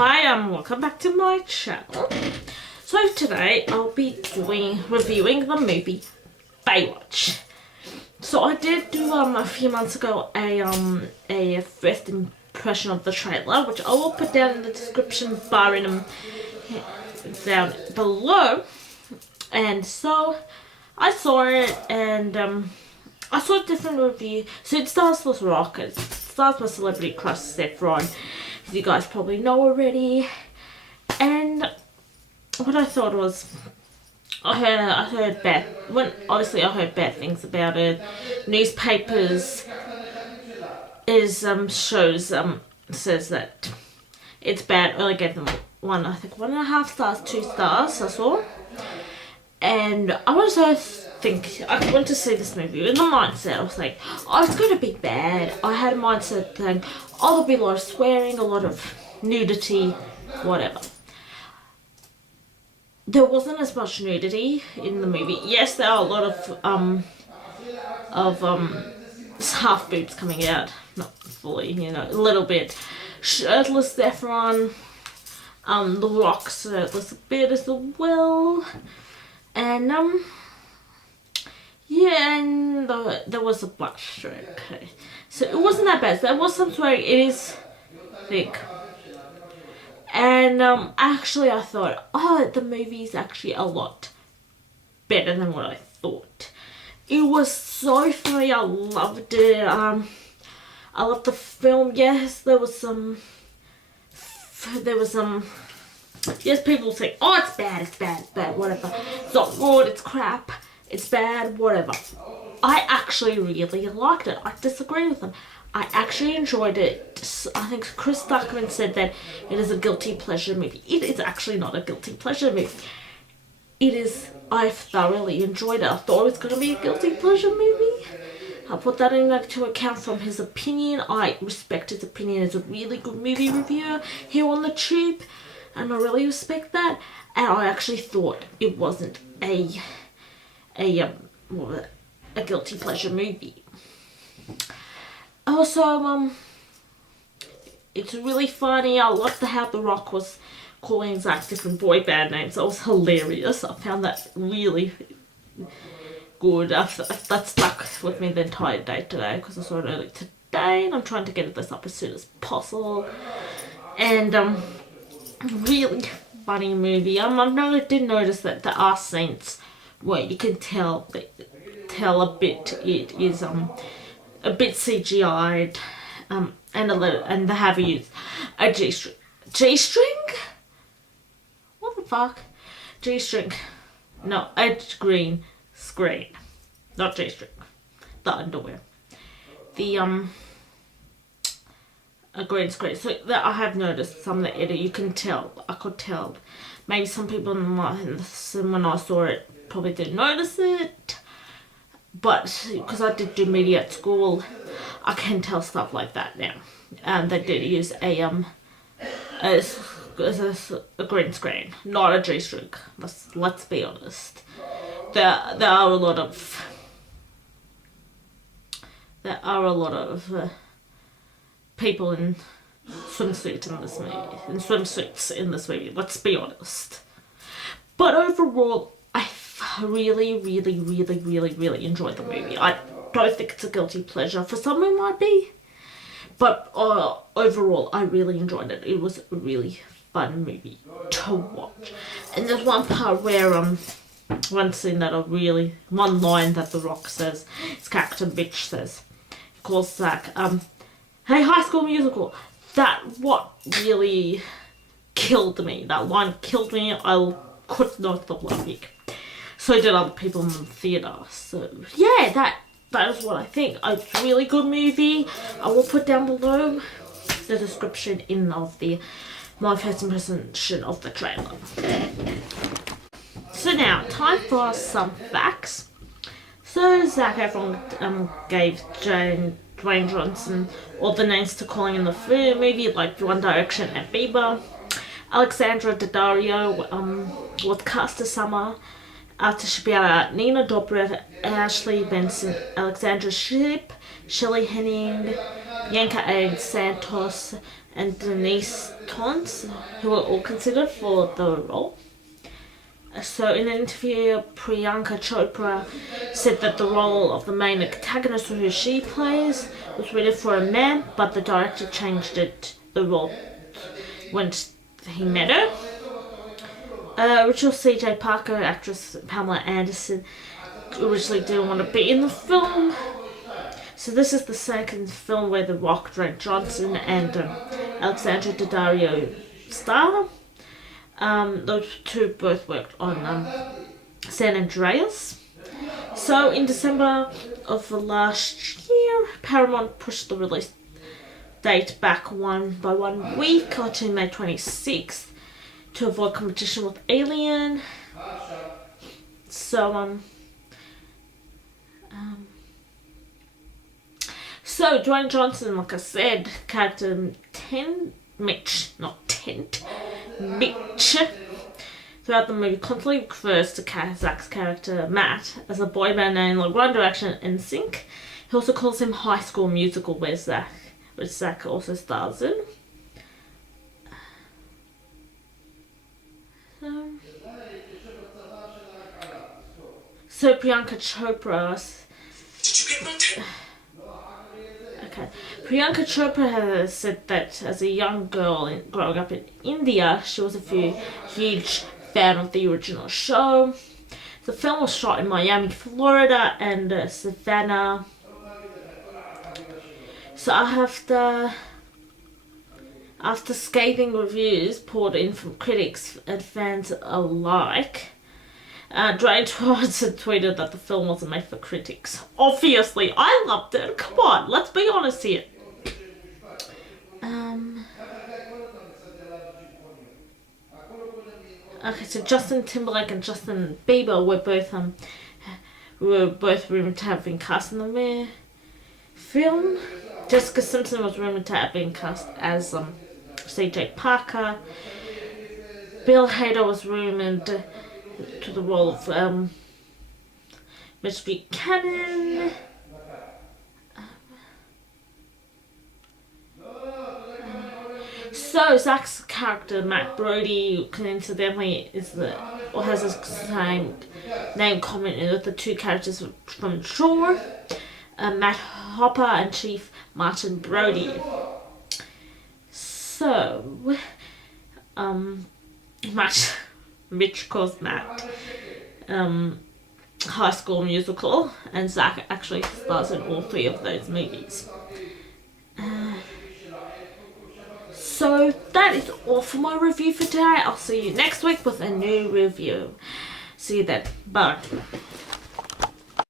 Hi, welcome back to my channel. So today I'll be reviewing the movie Baywatch. So I did do a few months ago a first impression of the trailer, which I will put down in the description bar down below. And so I saw it, and I saw a different review. So it stars with Rock. It stars with celebrity crush Seth Rogen, as you guys probably know already. And what I thought was, I heard bad things about it. Newspapers says that it's bad. I only gave them 1.5 stars, 2 stars. I saw, and I went to see this movie in the mindset. I was like, oh, it's going to be bad. I had a mindset saying, oh, there'll be a lot of swearing, a lot of nudity, whatever. There wasn't as much nudity in the movie. Yes, there are a lot of half boobs coming out, not fully, a little bit. Shirtless Efron, The Rock shirtless a bit as well, and yeah, and there was a butt stroke. Okay. So it wasn't that bad. There was some swearing. It is thick. And actually I thought, oh, the movie is actually a lot better than what I thought. It was so funny. I loved it. I loved the film. Yes, there was some, yes, people say, oh, it's bad, whatever. It's not good, it's crap, it's bad, whatever. I actually really liked it. I disagree with them. I actually enjoyed it. I think Chris Duckman said that it is a guilty pleasure movie. It is actually not a guilty pleasure movie. It is, I thoroughly enjoyed it. I thought it was going to be a guilty pleasure movie. I'll put that into account from his opinion. I respect his opinion as a really good movie reviewer here on the tube, and I really respect that. And I actually thought it wasn't a guilty pleasure movie. Also, it's really funny. I loved how The Rock was calling Zach different boy band names. That was hilarious. I found that really good. That stuck with me the entire day today, because I saw it early today, and I'm trying to get this up as soon as possible. And really funny movie. I did notice that there are scenes where you can tell a bit. It is a bit CGI'd, and they have used a G-string? What the fuck? G-string. No, a green screen. Not G-string. The underwear. A green screen. So that I have noticed some of the edit, you can tell. I could tell. Maybe some people when I saw it probably didn't notice it. But because I did do media at school, I can tell stuff like that now. They did use a green screen, not a G-string. Let's be honest. There are a lot of people in swimsuits in this movie. Let's be honest. But overall, I really enjoyed the movie. I don't think it's a guilty pleasure. For some it might be, but overall I really enjoyed it. It was a really fun movie to watch. And there's one part where one line that The Rock says, his character Mitch says, he calls Zach, hey, High School Musical. That what really killed me. That line killed me. I could not stop laughing. So did other people in the theatre. So yeah, that is what I think. It's a really good movie. I will put down below the description of my first impression of the trailer. So now, time for some facts. So Zac Efron gave Dwayne Johnson all the names to calling in the movie, like One Direction and Bieber. Alexandra Daddario was cast as Summer. Tasha Biara, Nina Dobrev, Ashley Benson, Alexandra Shipp, Shelley Henning, Yanka A. Santos, and Denise Tons, who were all considered for the role. So in an interview, Priyanka Chopra said that the role of the main antagonist who she plays was written for a man, but the director changed the role when he met her. Original C.J. Parker actress Pamela Anderson originally didn't want to be in the film. So this is the second film where The Rock, Dwayne Johnson, and Alexandra Daddario star. Those two both worked on San Andreas. So in December of the last year, Paramount pushed the release date back by 1 week to May 26th to avoid competition with Alien. So Dwayne Johnson, like I said, character Mitch. Throughout the movie, constantly refers to Zach's character Matt as a boy band name like One Direction and Sync. He also calls him High School Musical, which Zach also stars in. So Priyanka Chopra. Did you get my tip? Okay. Priyanka Chopra has said that as a young girl growing up in India, she was a huge fan of the original show. The film was shot in Miami, Florida, and Savannah. So after scathing reviews poured in from critics and fans alike, Dwayne Johnson tweeted that the film wasn't made for critics. Obviously, I loved it. Come on, let's be honest here. Okay, so Justin Timberlake and Justin Bieber were both rumored to have been cast in the film. Jessica Simpson was rumored to have been cast as C.J. Parker. Bill Hader was rumored to the role of Mitch Buchanan. So Zach's character Matt Brody coincidentally has the same name common with the two characters from Shore, Matt Hopper and Chief Martin Brody. So Mitch calls Matt High School Musical, and Zach actually stars in all three of those movies. So that is all for my review for today. I'll see you next week with a new review. See you then. Bye.